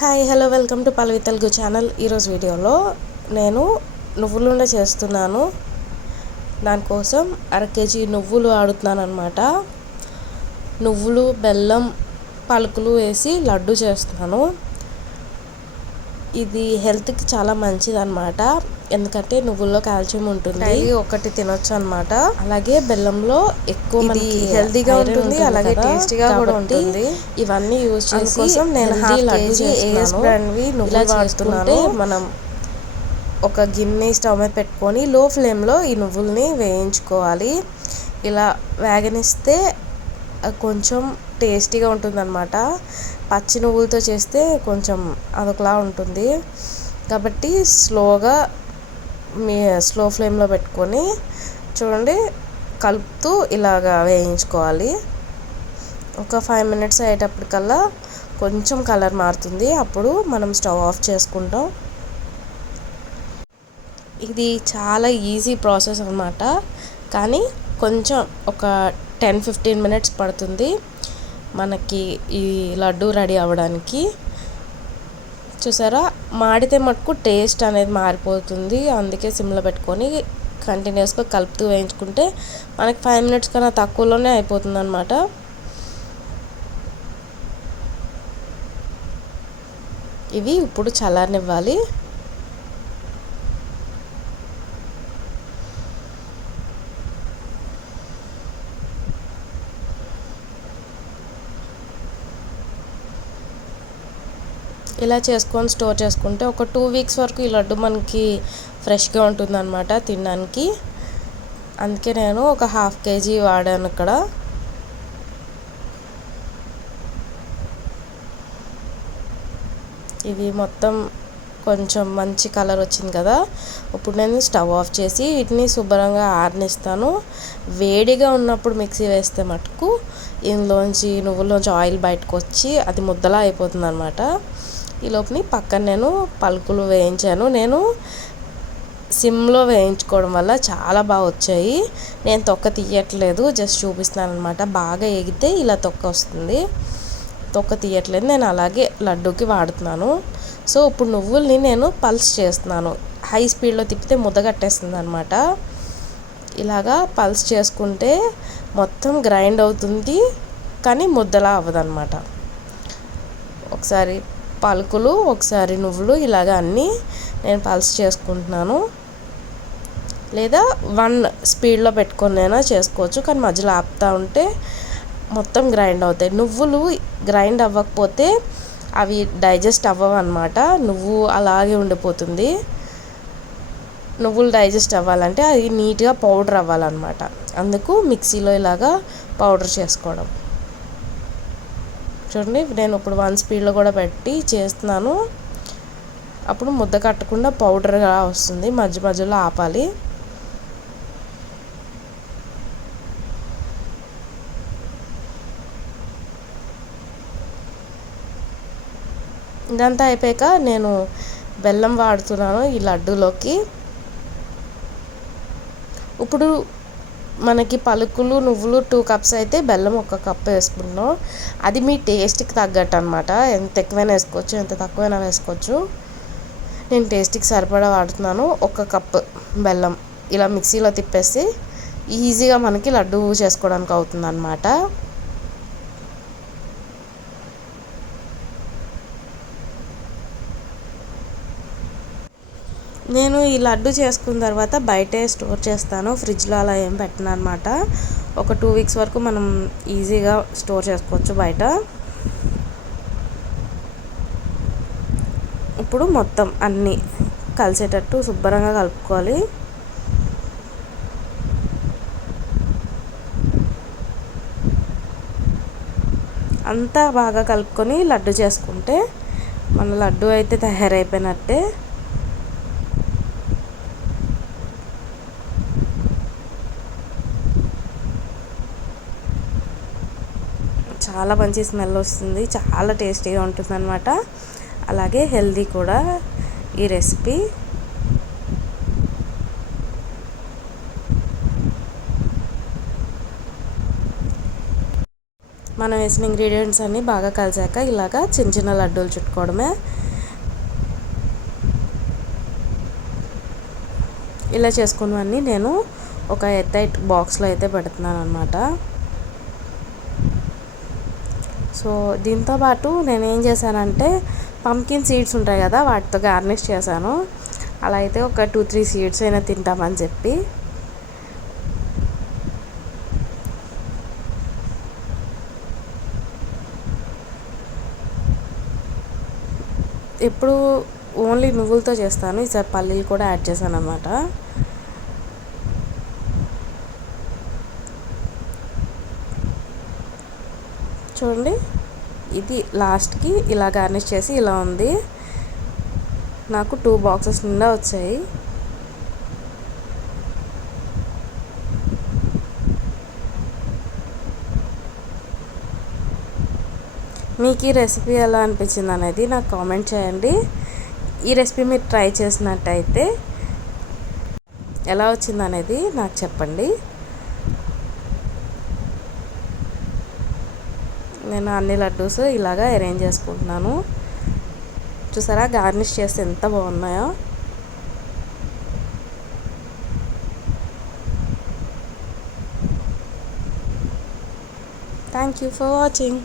Hi hello welcome to Pallavi Telugu channel. ఈరోజు వీడియోలో నేను నువ్వులుండ చేస్తున్నాను. దానికోసం అర కేజీ నువ్వులు ఆడుతున్నాను అనమాట. నువ్వులు, బెల్లం, పలుకులు వేసి లడ్డు చేస్తున్నాను. ఇది హెల్త్కి చాలా మంచిది అనమాట. ఎందుకంటే నువ్వుల్లో కాల్షియం ఉంటుంది, ఒకటి తినొచ్చు అనమాట. అలాగే బెల్లంలో ఎక్కువ మనకి హెల్తీగా ఉంటుంది, అలాగే టేస్టీగా కూడా ఉంటుంది. ఇవన్నీ యూజ్ చేసి నేను లడ్డు చేస్తున్నాను. ఇలా చేసుకుంటే మనం ఒక గిన్నె స్టవ్ మీద పెట్టుకొని లో ఫ్లేమ్లో ఈ నువ్వుల్ని వేయించుకోవాలి. ఇలా వేగనిస్తే కొంచెం టేస్టీగా ఉంటుందన్నమాట. పచ్చి నువ్వులతో చేస్తే కొంచెం అదొకలా ఉంటుంది కాబట్టి స్లో ఫ్లేమ్లో పెట్టుకొని చూడండి కలుపుతూ ఇలాగా వేయించుకోవాలి. ఒక 5 మినిట్స్ అయ్యేటప్పటికల్లా కొంచెం కలర్ మారుతుంది. అప్పుడు మనం స్టవ్ ఆఫ్ చేసుకుంటాం. ఇది చాలా ఈజీ ప్రాసెస్ అన్నమాట. కానీ కొంచెం ఒక 10-15 మినిట్స్ పడుతుంది మనకి ఈ లడ్డు రెడీ అవ్వడానికి. చూసారా, మాడితే మటుకు టేస్ట్ అనేది మారిపోతుంది. అందుకే సిమ్లో పెట్టుకొని కంటిన్యూస్గా కలుపుతూ వేయించుకుంటే మనకి 5 మినిట్స్ కన్నా తక్కువలోనే అయిపోతుంది అనమాట. ఇవి ఇప్పుడు చల్లారనివ్వాలి. ఇలా చేసుకొని స్టోర్ చేసుకుంటే ఒక 2 వీక్స్ వరకు ఈ లడ్డు మనకి ఫ్రెష్గా ఉంటుందన్నమాట తినడానికి. అందుకే నేను ఒక 1/2 కేజీ వాడాను ఇక్కడ. ఇవి మొత్తం కొంచెం మంచి కలర్ వచ్చింది కదా. ఇప్పుడు నేను స్టవ్ ఆఫ్ చేసి వీటిని శుభ్రంగా ఆరనిస్తాను. వేడిగా ఉన్నప్పుడు మిక్సీ వేస్తే మటుకు ఇందులోంచి నువ్వుల్లోంచి ఆయిల్ బయటకు వచ్చి అది ముద్దలా అయిపోతుంది అనమాట. ఈ లోపుని పక్కన నేను పలుకులు వేయించాను. నేను సిమ్లో వేయించుకోవడం వల్ల చాలా బాగా వచ్చాయి. నేను తొక్క తీయట్లేదు, జస్ట్ చూపిస్తున్నాను అనమాట. బాగా ఎగితే ఇలా తొక్క వస్తుంది, తొక్క తీయట్లేదు. నేను అలాగే లడ్డూకి వాడుతున్నాను. సో ఇప్పుడు నువ్వుల్ని నేను పల్స్ చేస్తున్నాను. హై స్పీడ్లో తిప్పితే ముద్ద కట్టేస్తుంది అనమాట. ఇలాగా పల్స్ చేసుకుంటే మొత్తం గ్రైండ్ అవుతుంది, కానీ ముద్దలా అవ్వదన్నమాట. ఒకసారి పలుకులు, ఒకసారి నువ్వులు, ఇలాగ అన్నీ నేను పల్స్ చేసుకుంటున్నాను. లేదా 1 స్పీడ్లో పెట్టుకొనైనా చేసుకోవచ్చు, కానీ మధ్యలో ఆపుతూ ఉంటే మొత్తం గ్రైండ్ అవుతాయి. నువ్వులు గ్రైండ్ అవ్వకపోతే అవి డైజెస్ట్ అవ్వవు అనమాట. నువ్వు అలాగే ఉండిపోతుంది. నువ్వులు డైజెస్ట్ అవ్వాలంటే అది నీట్గా పౌడర్ అవ్వాలన్నమాట. అందుకు మిక్సీలో ఇలాగా పౌడర్ చేసుకోవడం. చూడండి, నేను ఇప్పుడు 1 స్పీడ్లో కూడా పెట్టి చేస్తున్నాను. అప్పుడు ముద్ద కట్టకుండా పౌడర్గా వస్తుంది. మధ్య మధ్యలో ఆపాలి. ఇదంతా అయిపోయాక నేను బెల్లం వాడుతున్నాను ఈ లడ్డూలోకి. ఇప్పుడు మనకి పలుకులు, నువ్వులు 2 కప్స్ అయితే బెల్లం 1 కప్ వేసుకున్నాం. అది మీ టేస్ట్కి తగ్గట్టు అనమాట. ఎంత ఎక్కువైనా వేసుకోవచ్చు, ఎంత తక్కువైనా వేసుకోవచ్చు. నేను టేస్ట్కి సరిపడా వాడుతున్నాను. 1 కప్ బెల్లం ఇలా మిక్సీలో తిప్పేసి ఈజీగా మనకి లడ్డు చేసుకోవడానికి అవుతుంది అనమాట. నేను ఈ లడ్డు చేసుకున్న తర్వాత బయటే స్టోర్ చేస్తాను. ఫ్రిడ్జ్లో అలా ఏం పెట్టను అనమాట. ఒక 2 వీక్స్ వరకు మనం ఈజీగా స్టోర్ చేసుకోవచ్చు బయట. ఇప్పుడు మొత్తం అన్నీ కలిసేటట్టు శుభ్రంగా కలుపుకోవాలి. అంతా బాగా కలుపుకొని లడ్డు చేసుకుంటే మన లడ్డు అయితే తయారైపోయినట్టే. చాలా మంచి స్మెల్ వస్తుంది, చాలా టేస్టీగా ఉంటుంది అనమాట. అలాగే హెల్దీ కూడా ఈ రెసిపీ. మనం వేసిన ఇంగ్రీడియంట్స్ అన్నీ బాగా కలిసాక ఇలాగా చిన్న చిన్న లడ్డూలు చుట్టుకోవడమే. ఇలా చేసుకున్నవన్నీ నేను ఒక ఎయిర్‌టైట్ బాక్స్లో అయితే పెడుతున్నాను అనమాట. సో దీంతోపాటు నేను ఏం చేశానంటే పంకిన్ సీడ్స్ ఉంటాయి కదా, వాటితో గార్నిష్ చేశాను. అలా అయితే ఒక 2-3 సీడ్స్ అయినా తింటామని చెప్పి. ఎప్పుడు ఓన్లీ నువ్వులతో చేస్తాను, ఈసారి పల్లీలు కూడా యాడ్ చేశాను అన్నమాట. చూడండి, ఇది లాస్ట్కి ఇలా గార్నిష్ చేసి ఇలా ఉంది. నాకు 2 బాక్సెస్ నిండా వచ్చాయి. మీకు ఈ రెసిపీ ఎలా అనిపించింది అనేది నాకు కామెంట్ చేయండి. ఈ రెసిపీ మీరు ట్రై చేసినట్టయితే ఎలా వచ్చింది అనేది నాకు చెప్పండి. నేను అన్ని లడ్డూస్ ఇలాగా అరేంజ్ చేసుకుంటున్నాను. చూసారా గార్నిష్ చేస్తే ఎంత బాగున్నాయో. Thank you for watching.